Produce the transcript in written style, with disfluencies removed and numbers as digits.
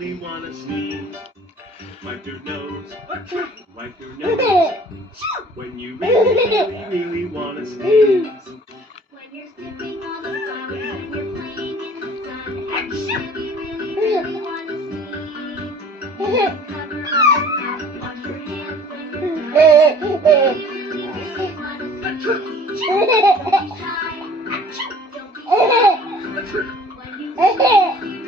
really wanna sneeze, wipe your nose, wipe your nose. When you really wanna sneeze. When you're slipping on the floor and you're playing in the sun, and you really wanna sneeze. Cover up your mouth, wash your hands when you're done. You really wanna sneeze. Don't be shy, don't be shy. When you sneeze.